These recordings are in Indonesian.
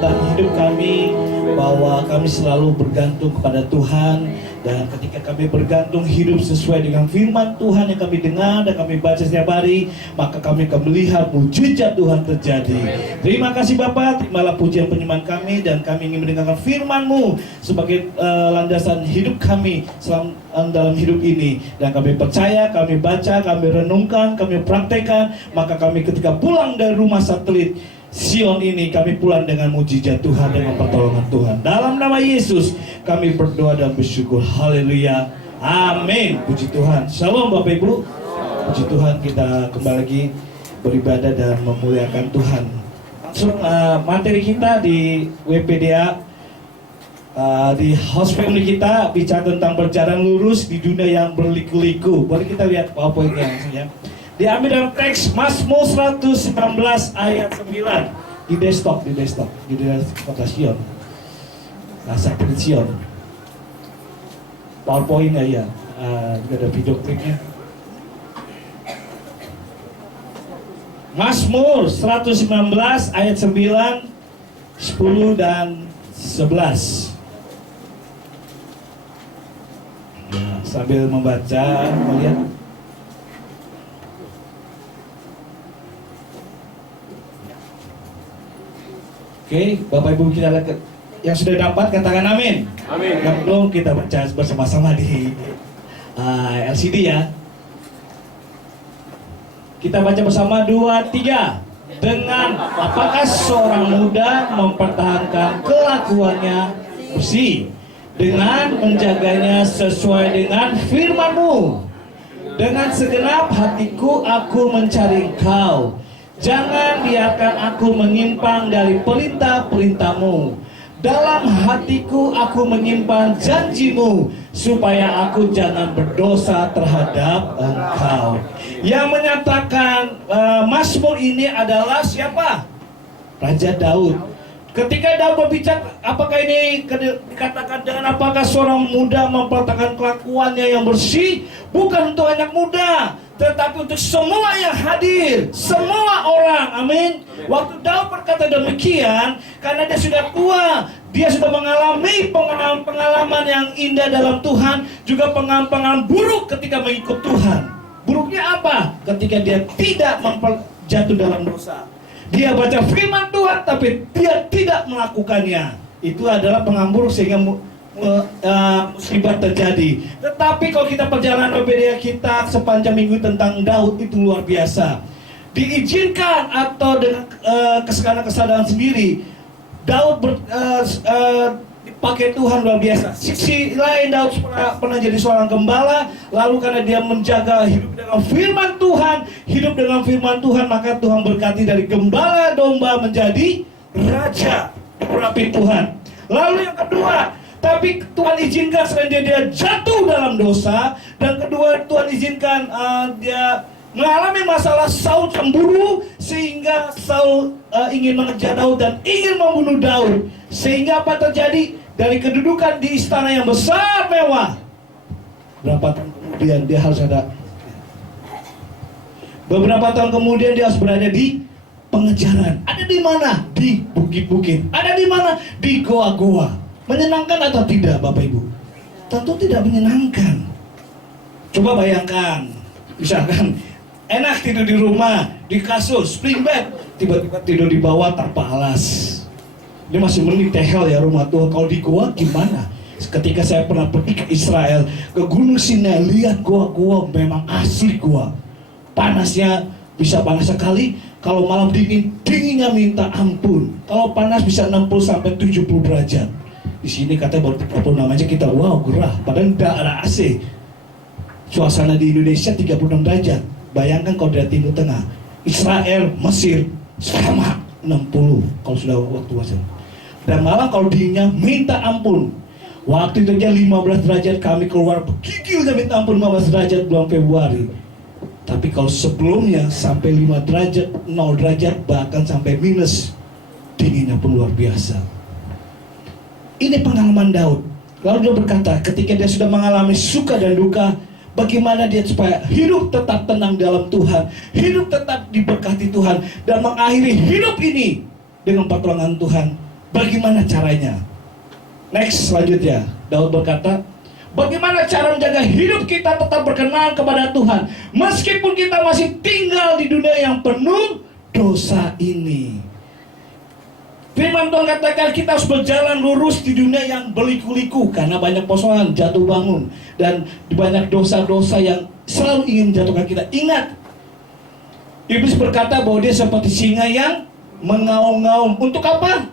kesempatan hidup kami, bahwa kami selalu bergantung kepada Tuhan. Dan ketika kami bergantung hidup sesuai dengan firman Tuhan yang kami dengar dan kami baca setiap hari, maka kami akan melihat mujizat Tuhan terjadi. Terima kasih Bapa, terimalah pujian penyembahan kami, dan kami ingin mendengarkan firman-Mu sebagai landasan hidup kami dalam hidup ini. Dan kami percaya, kami baca, kami renungkan, kami praktekkan, maka kami ketika pulang dari rumah satelit Sion ini, kami pulang dengan mujizat Tuhan, dengan pertolongan Tuhan. Dalam nama Yesus kami berdoa dan bersyukur. Haleluya, amin. Puji Tuhan. Shalom Bapak Ibu. Puji Tuhan, kita kembali lagi beribadah dan memuliakan Tuhan. Langsung materi kita di WPDA, di house family kita bicara tentang berjalan lurus di dunia yang berliku-liku. Boleh kita lihat PowerPoint-nya langsung ya. Diambil dalam teks Mazmur 119 ayat 9 di desktop di kota Sion, satelit Sion. PowerPoint-nya ya, juga ada video klipnya. Mazmur 119 ayat 9, 10 dan 11. Nah, sambil membaca, melihat. Oke, Bapak Ibu kita lihat yang sudah dapat, katakan amin. Amin. Yang belum, kita baca bersama-sama di LCD ya. Kita baca bersama 2, 3. Dengan apakah seorang muda mempertahankan kelakuannya bersih, dengan menjaganya sesuai dengan firman-Mu. Dengan segenap hatiku aku mencari Engkau. Jangan biarkan aku menyimpang dari perintah-perintah-Mu. Dalam hatiku aku menyimpan janji-Mu, supaya aku jangan berdosa terhadap Engkau. Yang menyatakan Mazmur ini adalah siapa? Raja Daud. Ketika Daud berbicara, apakah ini dikatakan dengan apakah seorang muda mempertahankan kelakuannya yang bersih? Bukan untuk anak muda, tetapi untuk semua yang hadir, semua orang, amin. Waktu Daud berkata demikian, karena dia sudah tua, dia sudah mengalami pengalaman yang indah dalam Tuhan, juga pengalaman buruk ketika mengikut Tuhan. Buruknya apa? Ketika dia tidak jatuh dalam dosa. Dia baca firman Tuhan, tapi dia tidak melakukannya. Itu adalah pengambil sehingga musibah terjadi. Tetapi kalau kita perjalanan berbeda kita sepanjang minggu tentang Daud, itu luar biasa. Diizinkan atau dengan kesadaran sendiri, Daud dipakai Tuhan luar biasa. Sisi lain, Daud pernah jadi seorang gembala, lalu karena dia menjaga hidup dengan firman Tuhan, maka Tuhan berkati dari gembala domba menjadi raja, diurapi Tuhan. Lalu yang kedua, tapi Tuhan izinkan selain dia jatuh dalam dosa, dan kedua Tuhan izinkan dia mengalami masalah Saul cemburu, sehingga Saul ingin mengejar Daud dan ingin membunuh Daud. Sehingga apa terjadi? Dari kedudukan di istana yang besar mewah, berapa tahun kemudian dia harus ada. Beberapa tahun kemudian dia harus berada di pengejaran. Ada di mana? Di bukit-bukit. Ada di mana? Di goa-goa. Menyenangkan atau tidak Bapak Ibu? Tentu tidak menyenangkan. Coba bayangkan, misalkan enak tidur di rumah, di kasur, spring bed, tiba-tiba tidur di bawah tanpa alas. Ini masih mending tehel ya rumah tua. Kalau di goa gimana? Ketika saya pernah pergi ke Israel, ke Gunung Sinai, lihat goa-goa memang asli goa. Panasnya bisa panas sekali, kalau malam dingin, dinginnya minta ampun. Kalau panas bisa 60 sampai 70 derajat. Di sini katanya baru 36 aja kita wow gerah, padahal tidak ada AC. Suasana di Indonesia 36 derajat. Bayangkan kalau dari Timur Tengah, Israel, Mesir sama 60 kalau sudah waktu wajar. Dan malah kalau dinginnya minta ampun. Waktu itu aja 15 derajat kami keluar bergigilnya minta ampun 15 derajat bulan Februari. Tapi kalau sebelumnya sampai 5 derajat, 0 derajat, bahkan sampai minus, dinginnya pun luar biasa. Ini pengalaman Daud. Lalu dia berkata, ketika dia sudah mengalami suka dan duka, bagaimana dia supaya hidup tetap tenang dalam Tuhan, hidup tetap diberkati Tuhan, dan mengakhiri hidup ini dengan pertolongan Tuhan. Bagaimana caranya? Next, selanjutnya Daud berkata, bagaimana cara menjaga hidup kita tetap berkenan kepada Tuhan meskipun kita masih tinggal di dunia yang penuh dosa ini? Firman Tuhan katakan kita harus berjalan lurus di dunia yang berliku-liku karena banyak persoalan, jatuh bangun, dan banyak dosa-dosa yang selalu ingin menjatuhkan kita. Ingat, iblis berkata bahwa dia seperti singa yang mengaum-ngaum. Untuk apa?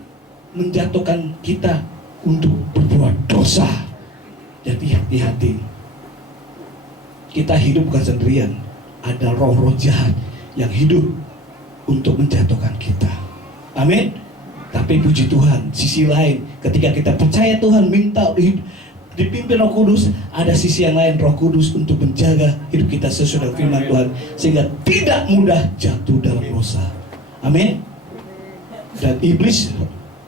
Menjatuhkan kita untuk berbuat dosa. Jadi hati-hati. Kita hidup bukan sendirian. Ada roh-roh jahat yang hidup untuk menjatuhkan kita. Amin. Tapi puji Tuhan, sisi lain, ketika kita percaya Tuhan, minta dipimpin Roh Kudus, ada sisi yang lain, Roh Kudus untuk menjaga hidup kita sesuai dengan firman Tuhan, sehingga tidak mudah jatuh dalam dosa. Amin. Dan iblis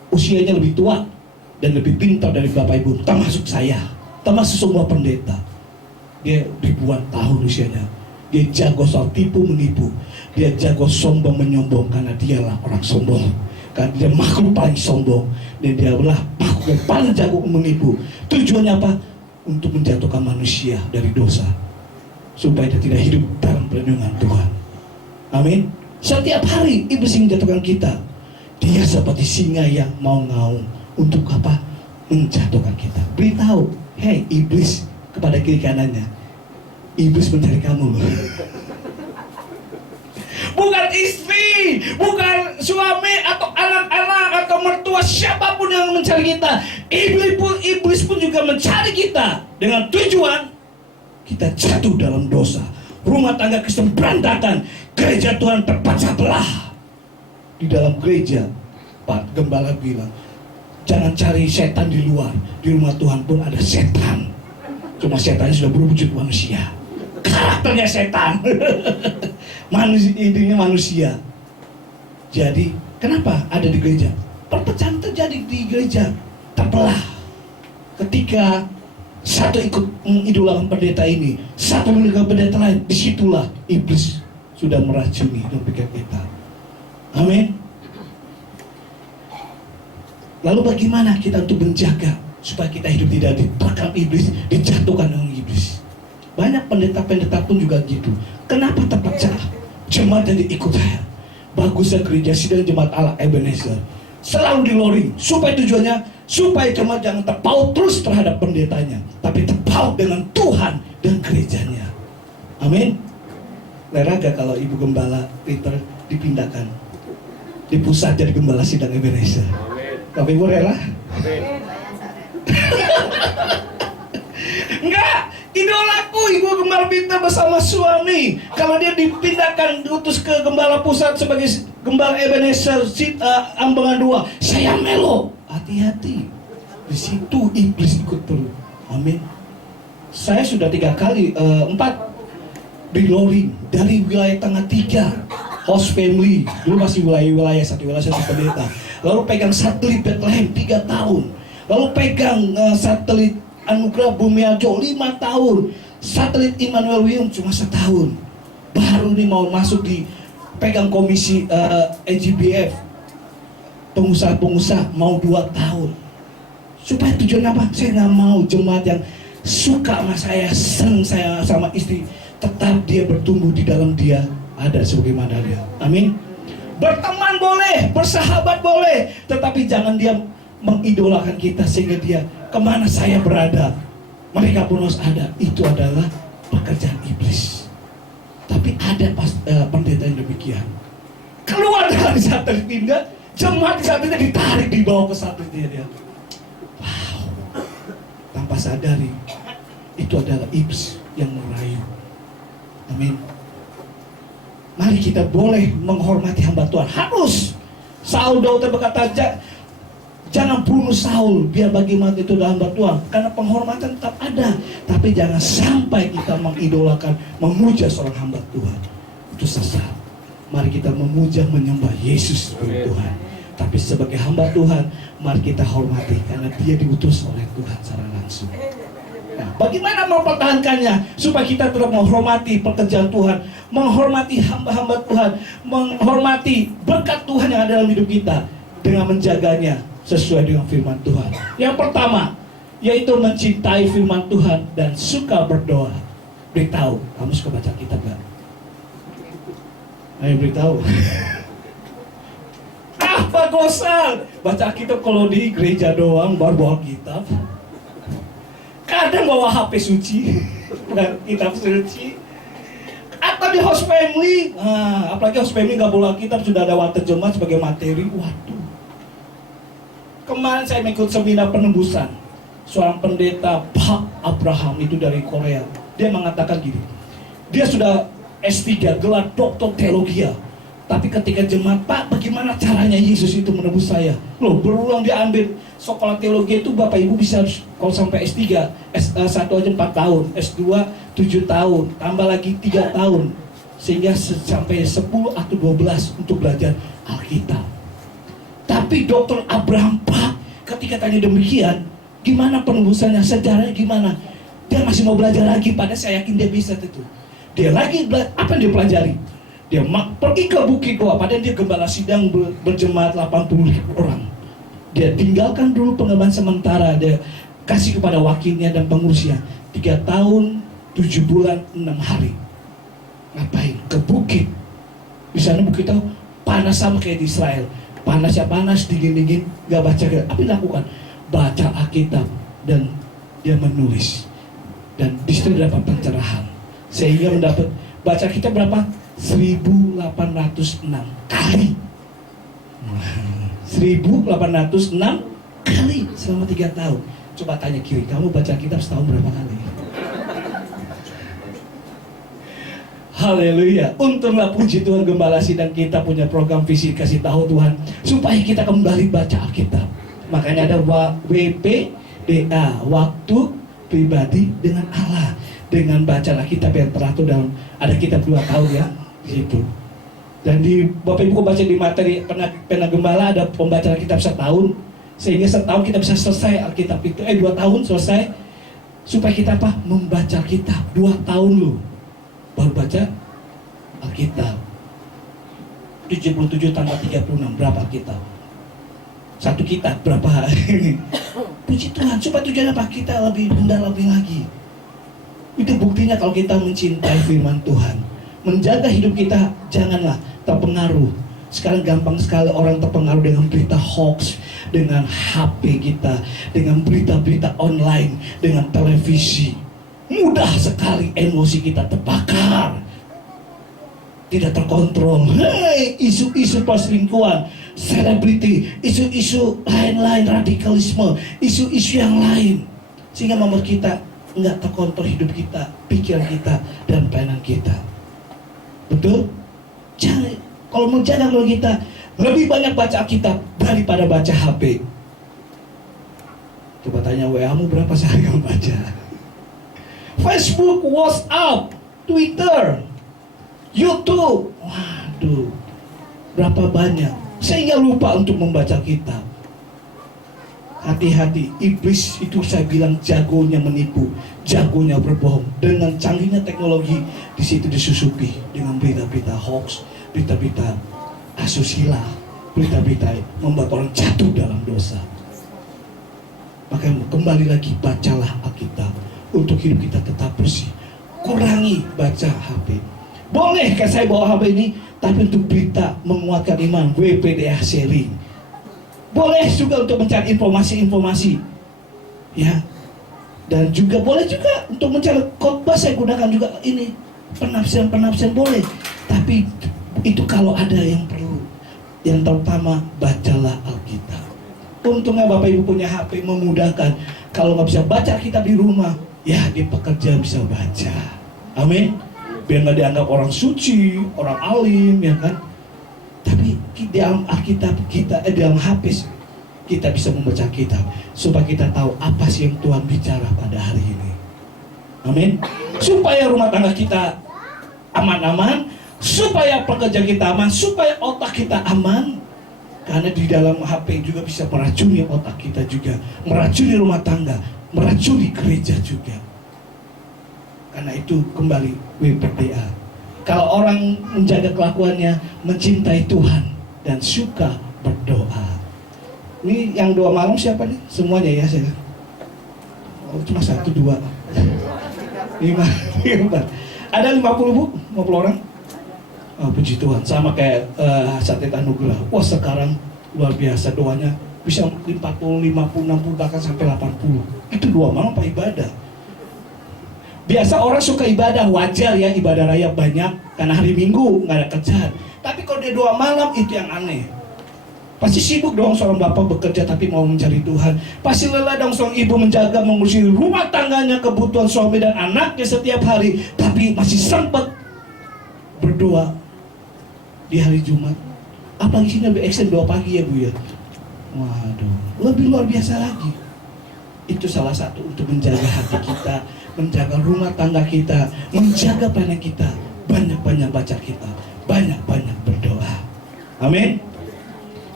usianya lebih tua dan lebih pintar dari Bapak Ibu, termasuk saya, termasuk semua pendeta. Dia ribuan tahun usianya. Dia jago soal tipu menipu. Dia jago sombong menyombong karena dialah orang sombong. Karena dia makhluk paling sombong, dan dia adalah makhluk yang paling jago menipu. Tujuannya apa? Untuk menjatuhkan manusia dari dosa, supaya dia tidak hidup dalam perlindungan Tuhan. Amin. Setiap hari iblis menjatuhkan kita. Dia seperti singa yang mau ngaum. Untuk apa? Menjatuhkan kita. Beritahu, hei iblis, kepada kiri kanannya, iblis mencari kamu loh. Bukan istri, bukan suami atau anak-anak atau mertua, siapapun yang mencari kita. Iblis pun juga mencari kita dengan tujuan kita jatuh dalam dosa. Rumah tangga Kristen berantakan, gereja Tuhan terpecah belah. Di dalam gereja, Pak Gembala bilang, jangan cari setan di luar. Di rumah Tuhan pun ada setan. Cuma setannya sudah berwujud manusia. Karakternya setan. Intinya manusia. Jadi kenapa ada di gereja? Perpecahan terjadi di gereja, terbelah. Ketika satu ikut mengidolakan pendeta ini, satu mengidolakan pendeta lain, disitulah iblis sudah meracuni dan pikiran kita. Amin. Lalu bagaimana kita untuk menjaga supaya kita hidup tidak diterkam iblis, dijatuhkan oleh iblis? Banyak pendeta-pendeta pun juga gitu. Kenapa terpecah? Jemaat jadi ikut saya. Bagusnya gereja sidang jemaat Allah Ebenezer selalu di-loring. Supaya tujuannya, supaya jemaat jangan terpaut terus terhadap pendetanya, tapi terpaut dengan Tuhan dan gerejanya. Amin. Rela gak kalau Ibu Gembala Peter dipindahkan di pusat jadi gembala sidang Ebenezer? Bapak Ibu rela? Enggak, idolaku Ibu Gembala Peter bersama suami. Kalau dia dipindahkan, diutus ke Gembala Pusat sebagai Gembala Ebenezer Ambangan 2, saya melo. Hati-hati. Di situ iblis ikut terus. Amin. Saya sudah 3 kali, 4 di-loring dari wilayah Tengah 3, host family. Dulu masih wilayah satu pendeta. Lalu pegang satelit Bethlehem 3 tahun. Lalu pegang satelit Anugerah Bumi Ajo 5 tahun. Satelit Immanuel William cuma 1 tahun. Baru nih mau masuk di pegang komisi EGBF. Pengusaha-pengusaha mau 2 tahun. Supaya tujuan apa? Saya nggak mau jemaat yang suka sama saya, senang saya sama istri, tetap dia bertumbuh di dalam dia ada sebagaimana dia. Amin. Berteman boleh, bersahabat boleh, tetapi jangan dia mengidolakan kita sehingga dia kemana saya berada mereka pun harus ada. Itu adalah pekerjaan iblis. Tapi ada pendeta yang demikian. Keluar dari satelit pindah, jemaat di satelitnya ditarik, dibawa ke satelitnya dia. Wow. Tanpa sadari itu adalah iblis yang merayu. Amin. Mari kita boleh menghormati hamba Tuhan. Harus. Saul Daud berkata, jangan bunuh Saul, biar bagaimana itu dalam hamba Tuhan. Karena penghormatan tetap ada. Tapi jangan sampai kita mengidolakan, memuja seorang hamba Tuhan. Itu sesat. Mari kita memuja, menyembah Yesus sebagai Tuhan. Tapi sebagai hamba Tuhan, mari kita hormati. Karena dia diutus oleh Tuhan secara langsung. Nah, bagaimana mempertahankannya supaya kita tetap menghormati pekerjaan Tuhan, menghormati hamba-hamba Tuhan, menghormati berkat Tuhan yang ada dalam hidup kita dengan menjaganya sesuai dengan firman Tuhan. Yang pertama, yaitu mencintai firman Tuhan dan suka berdoa. Beritahu, kamu suka baca kitab gak? Ayo beritahu. Apa gosal? Baca kitab kalau di gereja doang, baru bawa kitab. Kadang bawa HP suci, kitab suci. Atau di host family, apalagi host family gak bawa kitab, sudah ada terjemah sebagai materi. Waduh. Kemarin saya mengikut seminar penembusan. Seorang pendeta Pak Abraham itu dari Korea. Dia mengatakan gini, dia sudah S3, gelar doktor teologi. Tapi ketika jemaat, Pak, bagaimana caranya Yesus itu menebus saya? Loh, berulang dia ambil sekolah teologi itu, Bapak Ibu bisa kalau sampai S3, S1 aja 4 tahun, S2 7 tahun, tambah lagi 3 tahun. Sehingga sampai 10 atau 12 untuk belajar Alkitab. Tapi Dr. Abraham, Pak, ketika tanya demikian, gimana penebusannya, sejarahnya gimana? Dia masih mau belajar lagi, padahal saya yakin dia bisa itu. Dia lagi belajar, apa yang dia pelajari? Dia pergi ke Bukit Doa, padahal dia gembala sidang berjemaat 80 orang. Dia tinggalkan dulu pengembangan sementara, dia kasih kepada wakilnya dan pengurusnya 3 tahun, 7 bulan, 6 hari. Ngapain? Ke bukit. Di sana Bukit Doa panas sama kayak di Israel. Panas ya panas, dingin-dingin, gak baca. Apa yang dilakukan? Baca Alkitab dan dia menulis. Dan di situ dapat pencerahan. Sehingga mendapat baca kita berapa? 1806 kali. 1806 kali selama 3 tahun. Coba tanya kiri, kamu baca kitab setahun berapa kali? Haleluya. Untunglah puji Tuhan Gembala Sidang kita punya program visi kasih tahu Tuhan supaya kita kembali baca Alkitab. Makanya ada WPDA, waktu pribadi dengan Allah, dengan baca Alkitab yang teratur dalam ada kitab 2 tahun ya di situ. Dan di Bapak Ibu baca di materi pena gembala ada pembacaan Alkitab setahun, sehingga setahun kita bisa selesai Alkitab itu 2 tahun selesai, supaya kita apa? Membaca Alkitab 2 tahun lu baru baca Alkitab. 77 tambah 36 berapa Alkitab? Satu kitab berapa hari? Puji Tuhan, supaya tujuan apa? Kita lebih mendalami lagi. Itu buktinya kalau kita mencintai firman Tuhan, menjaga hidup kita, janganlah terpengaruh. Sekarang gampang sekali orang terpengaruh dengan berita hoax, dengan HP kita, dengan berita-berita online, dengan televisi. Mudah sekali emosi kita terbakar, tidak terkontrol. Hei, isu-isu perselingkuhan, selebriti, isu-isu lain-lain, radikalisme, isu-isu yang lain, sehingga membuat kita nggak terkontrol hidup kita, pikiran kita, dan pelayanan kita. Betul? Jangan, kalau menjaga kalau kita lebih banyak baca Alkitab daripada baca HP. Coba tanya WA-mu berapa sehari kamu baca? Facebook, WhatsApp, Twitter, YouTube, waduh, berapa banyak? Sehingga lupa untuk membaca kitab. Hati-hati, iblis itu saya bilang jagonya menipu, jagonya berbohong. Dengan canggihnya teknologi, di situ disusupi dengan berita-berita hoax, berita-berita asusila, berita-berita membuat orang jatuh dalam dosa. Maka kembali lagi, bacalah Alkitab untuk hidup kita tetap bersih. Kurangi baca HP. Boleh kan saya bawa HP ini, tapi untuk berita menguatkan iman, WPDA sharing. Boleh juga untuk mencari informasi-informasi, ya. Dan juga boleh juga untuk mencari khotbah, saya gunakan juga ini penafsiran boleh. Tapi itu kalau ada yang perlu. Yang terutama bacalah Alkitab. Untungnya Bapak Ibu punya HP memudahkan. Kalau nggak bisa baca Alkitab di rumah, ya di pekerjaan bisa baca. Amin. Biar nggak dianggap orang suci, orang alim, ya kan. Tapi di dalam Alkitab kita, dalam HP kita bisa membaca kitab supaya kita tahu apa sih yang Tuhan bicara pada hari ini. Amin. Supaya rumah tangga kita aman-aman, supaya pekerjaan kita aman, supaya otak kita aman. Karena di dalam HP juga bisa meracuni otak kita juga, meracuni rumah tangga, meracuni gereja juga. Karena itu kembali WPDA. Kalau orang menjaga kelakuannya, mencintai Tuhan dan suka berdoa. Ini yang 2 malam siapa nih? Semuanya ya saya. Oh, cuma 1, 2, 5, 4. Ada 50 bu? 50 orang? Oh, puji Tuhan. Sama kayak Satet Anugerah. Wah sekarang luar biasa doanya. Bisa 40, 50, 60, bahkan sampai 80. Itu 2 malam Pak ibadah. Biasa orang suka ibadah, wajar ya ibadah raya banyak. Karena hari Minggu nggak ada kerjaan. Tapi kalau dia 2 malam itu yang aneh. Pasti sibuk dong seorang bapak bekerja tapi mau mencari Tuhan. Pasti lelah dong seorang ibu menjaga mengurusi rumah tangganya, kebutuhan suami dan anaknya setiap hari. Tapi masih sempat berdoa di hari Jumat. Apalagi sini lebih ekstrim doa pagi ya Bu ya. Waduh, lebih luar biasa lagi. Itu salah satu untuk menjaga hati kita, menjaga rumah tangga kita, menjaga pelayanan kita. Banyak-banyak baca kita, banyak-banyak berdoa. Amin.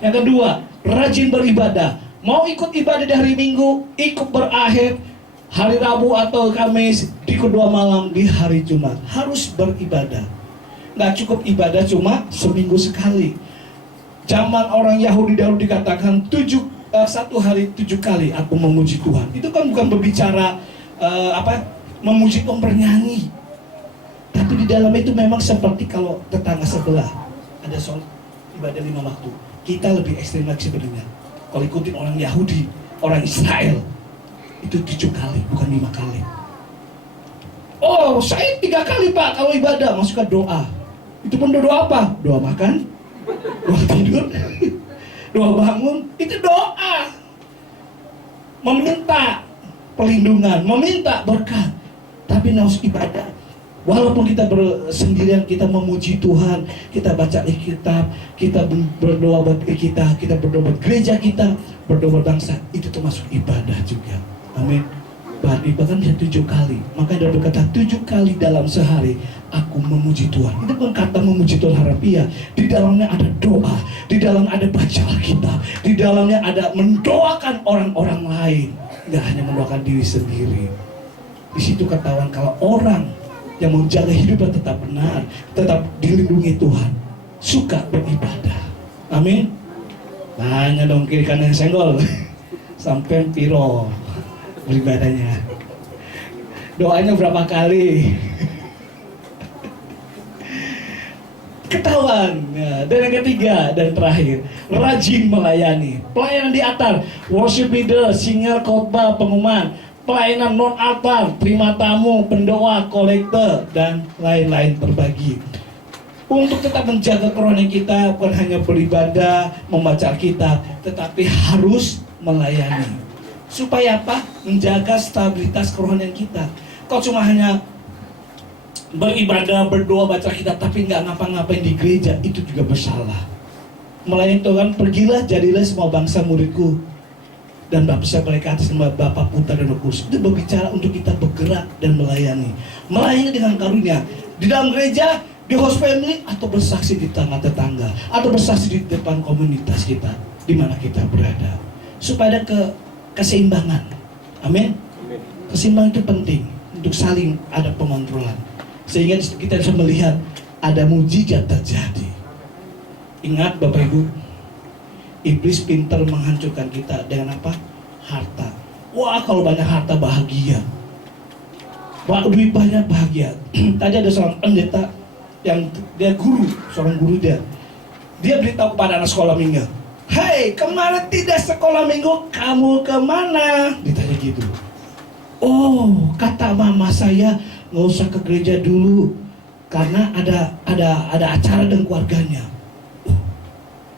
Yang kedua, rajin beribadah. Mau ikut ibadah di hari Minggu, ikut berakhir hari Rabu atau Kamis, di kedua malam di hari Jumat. Harus beribadah. Nggak cukup ibadah cuma seminggu sekali. Zaman orang Yahudi dahulu dikatakan 1 hari 7 kali aku memuji Tuhan. Itu kan bukan berbicara memuji bernyanyi. Tapi di dalam itu memang seperti kalau tetangga sebelah ada sholat ibadah 5 waktu. Kita lebih ekstrim lagi sebenarnya. Kalau ikutin orang Yahudi, orang Israel, itu 7 kali, bukan 5 kali. Oh, saya 3 kali Pak kalau ibadah, maksudnya doa. Itu pun doa apa? Doa makan, doa tidur, doa bangun, itu doa. Meminta perlindungan, meminta berkat. Tapi harus ibadah. Walaupun kita bersendirian, kita memuji Tuhan, kita baca Alkitab, kita berdoa buat kita berdoa buat gereja kita, berdoa buat bangsa, itu termasuk ibadah juga. Amin. Bahkan bisa 7 kali. Maka dia berkata 7 kali dalam sehari aku memuji Tuhan. Itu bukan kata memuji Tuhan harafiah. Di dalamnya ada doa, di dalamnya ada baca Alkitab, di dalamnya ada mendoakan orang-orang lain, nggak hanya mendoakan diri sendiri. Di situ ketahuan kalau orang yang menjaga hidupnya tetap benar, tetap dilindungi Tuhan, suka beribadah. Amin. Tanya dong kiri kanan senggol sampai piro beribadahnya, doanya berapa kali, ketahuan. Dan yang ketiga dan terakhir, rajin melayani. Pelayanan di altar, worship leader, singer, khotbah, pengumuman, pelayanan non altar, terima tamu, pendoa, kolektor, dan lain-lain berbagi. Untuk tetap menjaga kerohanian kita, bukan hanya beribadah, membaca Alkitab, tetapi harus melayani. Supaya apa? Menjaga stabilitas kerohanian kita. Kau cuma hanya beribadah, berdoa, baca Alkitab, tapi nggak ngapa-ngapain di gereja, itu juga bersalah. Melayani Tuhan, pergilah, jadilah semua bangsa muridku, dan baptislah mereka atas nama Bapa, Putra, dan Roh Kudus. Itu berbicara untuk kita bergerak dan melayani. Melayani dengan karunia di dalam gereja, di host family, atau bersaksi di tetangga, atau bersaksi di depan komunitas kita, di mana kita berada. Supaya ada keseimbangan. Amin. Keseimbangan itu penting untuk saling ada pengontrolan, sehingga kita bisa melihat ada mujizat terjadi. Ingat Bapak Ibu, iblis pintar menghancurkan kita dengan apa? Harta. Wah, kalau banyak harta bahagia. Wah, duit banyak bahagia. Tadi ada seorang pendeta yang dia guru, seorang guru dia beritahu kepada anak sekolah minggu, "Hei, kemarin tidak sekolah minggu, kamu kemana?" Ditanya gitu. "Oh, kata mama saya nggak usah ke gereja dulu karena ada acara dengan keluarganya."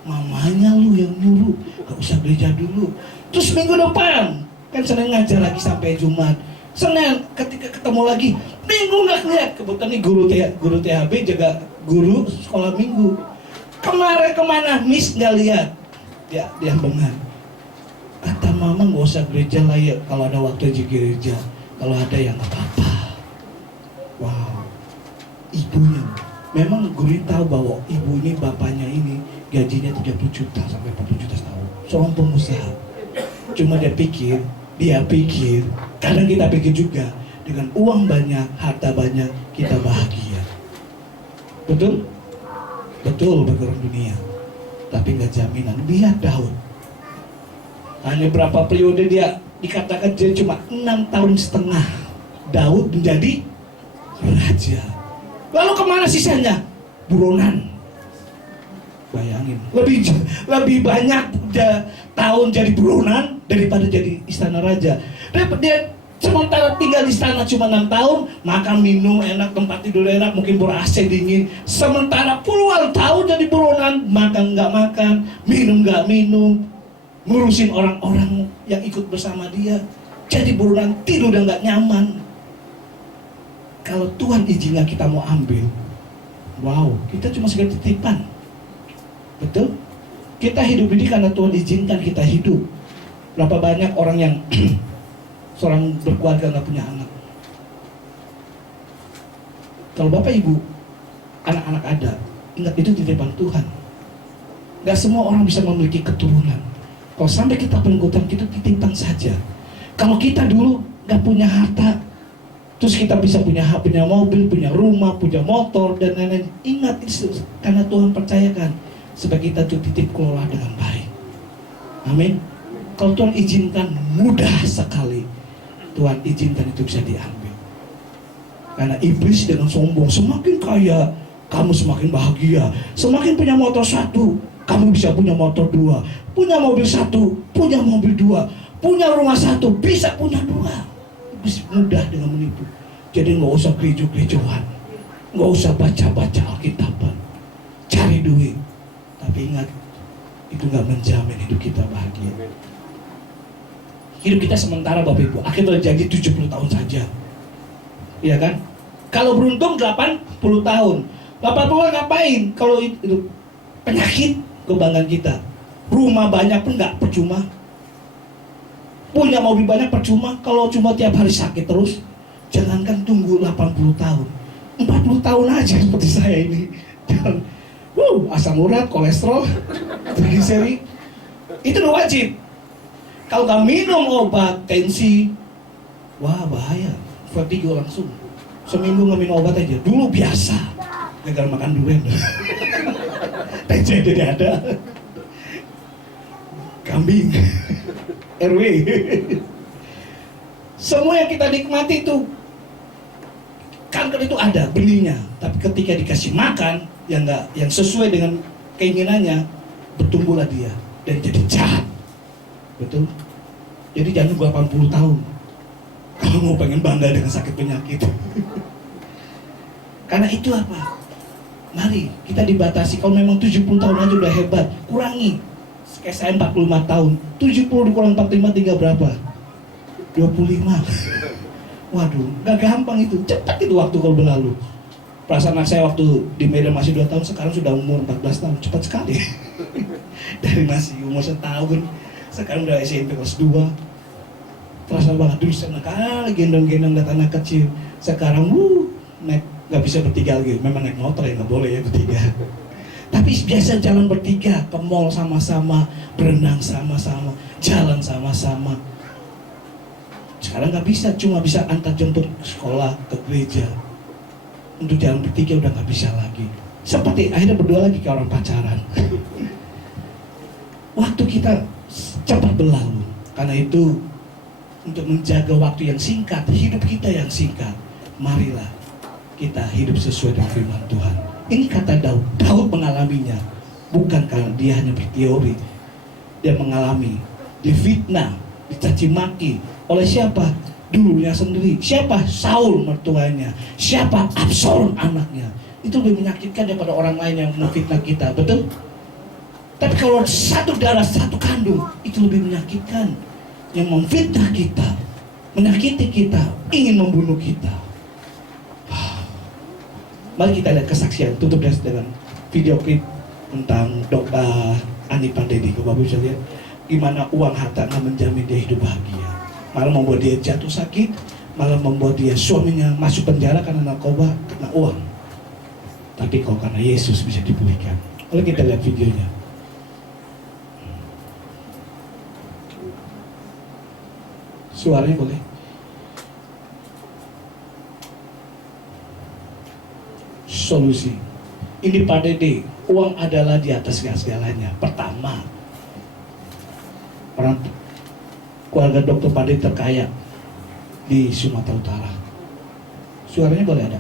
Mamanya lu yang nyuruh, gak usah gereja dulu. Terus minggu depan, kan Senin ngajar lagi sampai Jumat. Senin ketika ketemu lagi, Minggu gak ngeliat. Kebetulan nih guru THB jaga guru sekolah minggu. Kemarin kemana? Miss gak lihat. Ya, dia bengar. Kata mama gak usah gereja lah ya, kalau ada waktu aja gereja. Kalau ada ya gak apa-apa. Wow, ibunya. Memang guru tahu bahwa ibu ini, bapaknya ini gajinya 30 juta sampai 40 juta setahun. Seorang pengusaha. Cuma dia pikir, kadang kita pikir juga, dengan uang banyak, harta banyak, kita bahagia. Betul? Betul bagi orang dunia. Tapi nggak jaminan. Lihat Daud. Hanya berapa periode dia, dikatakan dia cuma 6,5 tahun Daud menjadi raja. Lalu kemana sisanya? Buronan. Bayangin, lebih banyak tahun jadi buronan daripada jadi istana raja. Dia sementara tinggal di istana cuma 6 tahun, makan minum enak, tempat tidur enak, mungkin ber-AC dingin. Sementara puluhan tahun jadi buronan, makan nggak makan, minum nggak minum, ngurusin orang-orang yang ikut bersama dia. Jadi buronan, tidur dan nggak nyaman. Kalau Tuhan izinkan kita mau ambil, wow, kita cuma sekedar titipan. Betul? Kita hidup ini karena Tuhan izinkan kita hidup. Berapa banyak orang yang seorang berkeluarga nggak punya anak. Kalau Bapak Ibu anak-anak ada, ingat itu titipan Tuhan. Gak semua orang bisa memiliki keturunan. Kalau sampai kita peningkutan, kita titipan saja. Kalau kita dulu gak punya harta, terus kita bisa punya mobil, punya rumah, punya motor dan lain-lain, ingat itu karena Tuhan percayakan supaya kita tuh titip kelola dengan baik. Amin. Kalau Tuhan izinkan, mudah sekali Tuhan izinkan itu bisa diambil. Karena iblis dengan sombong, semakin kaya kamu semakin bahagia, semakin punya motor 1 kamu bisa punya motor 2, punya mobil 1 punya mobil 2, punya rumah 1 bisa punya 2. Iblis mudah dengan menipu. Jadi nggak usah gereja-gerejaan, nggak usah baca-baca Alkitaban, cari duit. Tapi ingat, itu nggak menjamin hidup kita bahagia. Hidup kita sementara Bapak Ibu, akhirnya jadi 70 tahun saja. Iya kan? Kalau beruntung 80 tahun. 80 ngapain? Kalau itu penyakit, kebanggaan kita. Rumah banyak pun nggak percuma. Punya mobil banyak percuma. Kalau cuma tiap hari sakit terus, jangankan tunggu 80 tahun. 40 tahun aja seperti saya ini. Dan asam urat, kolesterol, trigliseri, itu udah wajib. Kalau nggak minum obat tensi, wah bahaya, vertigo langsung. Seminggu nggak minum obat aja. Dulu biasa, gagal makan durian. Tensi tidak ada. Kambing, RW. Semua yang kita nikmati itu, kanker itu ada benihnya. Tapi ketika dikasih makan yang sesuai dengan keinginannya, bertumbuhlah dia dan jadi jahat. Betul? Jadi jangan nunggu 80 tahun kalau mau pengen bangga dengan sakit penyakit. Karena itu apa? Mari kita dibatasi. Kalau memang 70 tahun aja udah hebat, kurangi. Kayak saya 45 tahun, 70 dikurang 45 tinggal berapa? 25. Waduh, gak gampang itu, cepat itu waktu kalau berlalu. Perasaan anak saya waktu di Medan masih 2 tahun, sekarang sudah umur 14 tahun, cepat sekali. Dari masih umur 1 tahun, sekarang udah SMP kelas 2. Terasa banget, dulu saya nakal, gendong-gendong lihat anak kecil. Sekarang, naik, gak bisa bertiga lagi, memang naik motor ya, gak boleh ya bertiga. Tapi biasa jalan bertiga, ke mall sama-sama, berenang sama-sama, jalan sama-sama. Sekarang gak bisa, cuma bisa antar jemput ke sekolah, ke gereja. Untuk jalan bertiga udah gak bisa lagi. Seperti akhirnya berdua lagi kayak orang pacaran. Waktu kita cepat berlalu. Karena itu, untuk menjaga waktu yang singkat, hidup kita yang singkat, marilah kita hidup sesuai dengan firman Tuhan. Ini kata Daud. Daud mengalaminya, bukan karena dia hanya berteori. Dia mengalami, difitnah, dicaci maki oleh siapa? Dulunya sendiri. Siapa? Saul mertuanya. Siapa? Absalom anaknya. Itu lebih menyakitkan daripada orang lain yang memfitnah kita, betul? Tapi kalau satu darah, satu kandung, itu lebih menyakitkan. Yang memfitnah kita, menyakiti kita, ingin membunuh kita. Mari kita lihat kesaksian, tutup dengan video klip tentang Dr. Ani Pandedi. Bapak bisa lihat gimana uang harta nggak menjamin dia hidup bahagia, malah membuat dia jatuh sakit, malah membuat dia suaminya masuk penjara karena narkoba, karena uang. Tapi kalau karena Yesus bisa dipulihkan. Mari kita lihat videonya. Suaranya boleh? Solusi. Ini Pak Dede, uang adalah di atas segalanya. Pertama, orang keluarga Dr. Padri terkaya di Sumatera Utara. Suaranya boleh ada?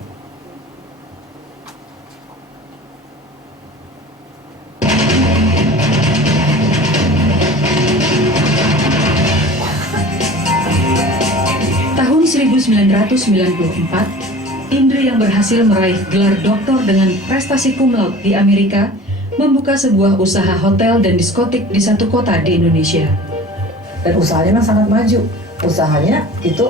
Tahun 1994, Indri yang berhasil meraih gelar doktor dengan prestasi cum laude di Amerika membuka sebuah usaha hotel dan diskotik di satu kota di Indonesia. Dan usahanya memang sangat maju. Usahanya itu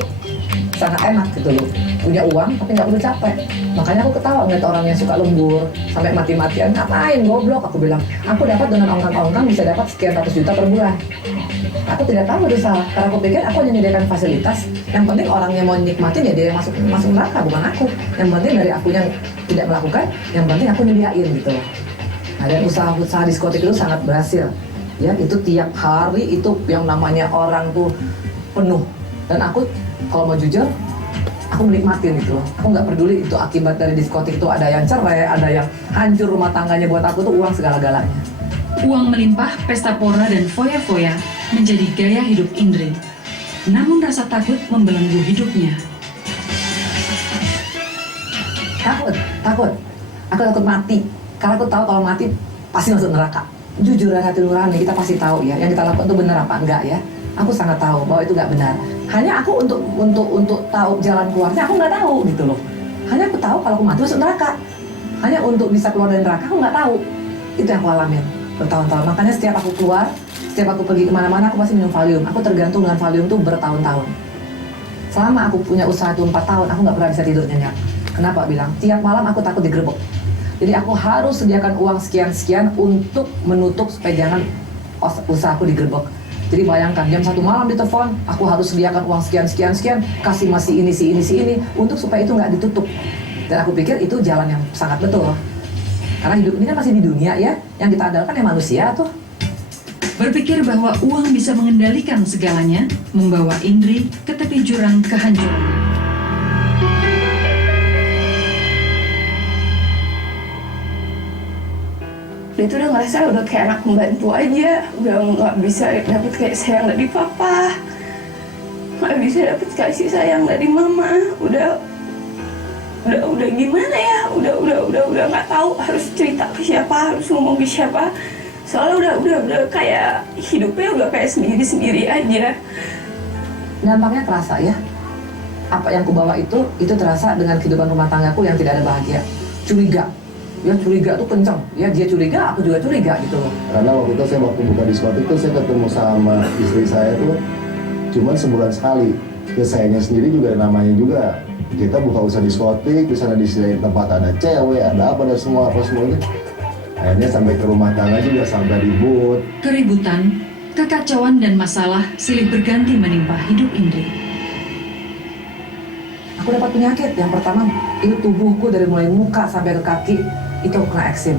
sangat enak gitu loh. Punya uang tapi nggak perlu capek. Makanya aku ketawa ngeliat orang yang suka lembur sampai mati-matian, ngapain goblok, aku bilang. Aku dapat dengan ongkang-ongkang bisa dapat sekian ratus juta per bulan. Aku tidak tahu itu salah, karena aku pikir aku hanya menyediakan fasilitas. Yang penting orangnya mau nikmatin ya dia yang masuk neraka, bukan aku. Yang penting dari aku yang tidak melakukan, yang penting aku nyediain gitu loh. Nah, dan usaha diskotik itu sangat berhasil. Ya, itu tiap hari itu yang namanya orang tuh penuh. Dan aku kalau mau jujur, aku menikmatin gitu loh. Aku nggak peduli itu akibat dari diskotik itu ada yang cerai, ada yang hancur rumah tangganya, buat aku tuh uang segala-galanya. Uang melimpah, pesta pora dan foya-foya menjadi gaya hidup Indri. Namun rasa takut membelenggu hidupnya. Takut. Aku takut mati. Karena aku tahu kalau mati pasti masuk neraka. Jujur dan hati nurani kita pasti tahu ya, yang kita lakukan itu benar apa enggak ya. Aku sangat tahu bahwa itu nggak benar. Hanya aku untuk tahu jalan keluarnya aku nggak tahu gitu loh. Hanya aku tahu kalau aku mati masuk neraka. Hanya untuk bisa keluar dari neraka aku nggak tahu. Itu yang aku alamin bertahun-tahun. Makanya setiap aku keluar, setiap aku pergi kemana-mana aku pasti minum Valium. Aku tergantung dengan Valium tuh bertahun-tahun. Selama aku punya usaha itu 4 tahun, aku nggak pernah bisa tidur nyenyak. Kenapa bilang? Tiap malam aku takut digerebek. Jadi aku harus sediakan uang sekian-sekian untuk menutup supaya jangan usahaku digerebek. Jadi bayangkan jam 1 malam ditelepon, aku harus sediakan uang sekian-sekian, kasih masih ini, untuk supaya itu nggak ditutup. Dan aku pikir itu jalan yang sangat betul. Karena hidup ini kan masih di dunia ya, yang kita andalkan ya manusia tuh. Berpikir bahwa uang bisa mengendalikan segalanya, membawa Indri ke tepi jurang kehancuran. Dia tuh udah ngerasa udah kayak anak pembantu aja, udah nggak bisa dapet kayak sayang dari papa, nggak bisa dapet kasih sayang dari mama, udah gimana ya, udah nggak tahu harus cerita ke siapa, harus ngomong ke siapa, soalnya udah kayak hidupnya udah kayak sendiri aja. Dampaknya terasa ya. Apa yang kubawa itu terasa dengan kehidupan rumah tanggaku yang tidak ada bahagia. Curiga. Ya curiga tuh kenceng, ya dia curiga, aku juga curiga gitu loh. Karena waktu itu saya buka diskotik tuh saya ketemu sama istri saya tuh cuma sebulan sekali. Ya sayanya sendiri juga namanya juga kita buka usaha diskotik, di sana disediain tempat ada cewek, ada apa dan semua itu. Akhirnya sampai ke rumah tangga juga sampai ribut. Keributan, kekacauan dan masalah silih berganti menimpa hidup Indri. Aku dapat penyakit. Yang pertama itu tubuhku dari mulai muka sampai ke kaki itu kena eksim.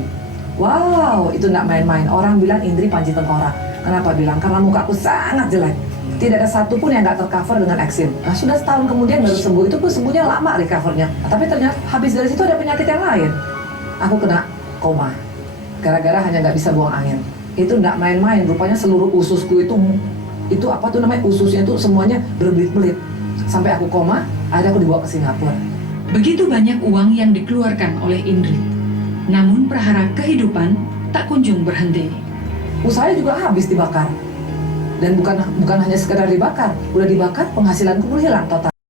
Wow, itu nggak main-main. Orang bilang Indri panji tengkorak. Kenapa bilang? Karena muka aku sangat jelek. Tidak ada satupun yang nggak tercover dengan eksim. Nah, sudah setahun kemudian baru sembuh. Itu pun sembuhnya lama recovernya. Tapi ternyata habis dari situ ada penyakit yang lain. Aku kena koma. Gara-gara hanya nggak bisa buang angin. Itu nggak main-main. Rupanya seluruh ususku itu apa tuh namanya, ususnya itu semuanya berbelit-belit. Sampai aku koma, akhirnya aku dibawa ke Singapura. Begitu banyak uang yang dikeluarkan oleh Indri. Namun prahara kehidupan tak kunjung berhenti. Usahanya juga habis dibakar. Dan bukan hanya sekedar dibakar, udah dibakar penghasilanku pun hilang total.